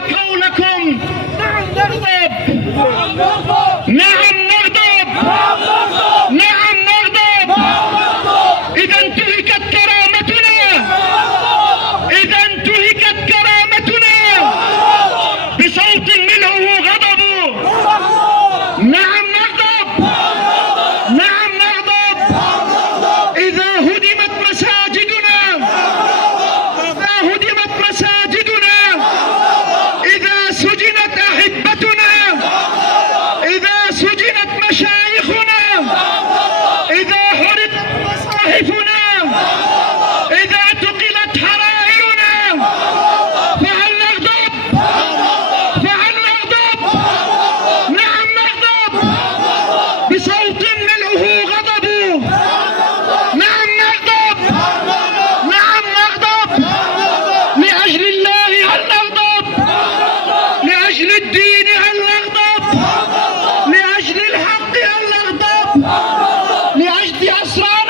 قولكم. نغضب، نعم نغضب، نعم نغضب. إذا انتهكت كرامتنا، إذا انتهكت كرامتنا بصوت ملؤه غضب. نعم نغضب، نعم نغضب. إذا هدمت مساجدنا، إذا هدمت مساجدنا، إذا سجنت أحبتنا، إذا سجنت مشايخنا، إذا حرقت مصاحفنا، إذا اعتقلت حرائرنا، فهل نغضب؟ فهل نغضب؟ نعم نغضب بصوت ملؤه غضب. نعم نغضب، نعم نغضب. لأجل الله هل نغضب؟ لأجل الدين هل نغضب؟ لأجل الحق هل نغضب؟ لأجل أسرار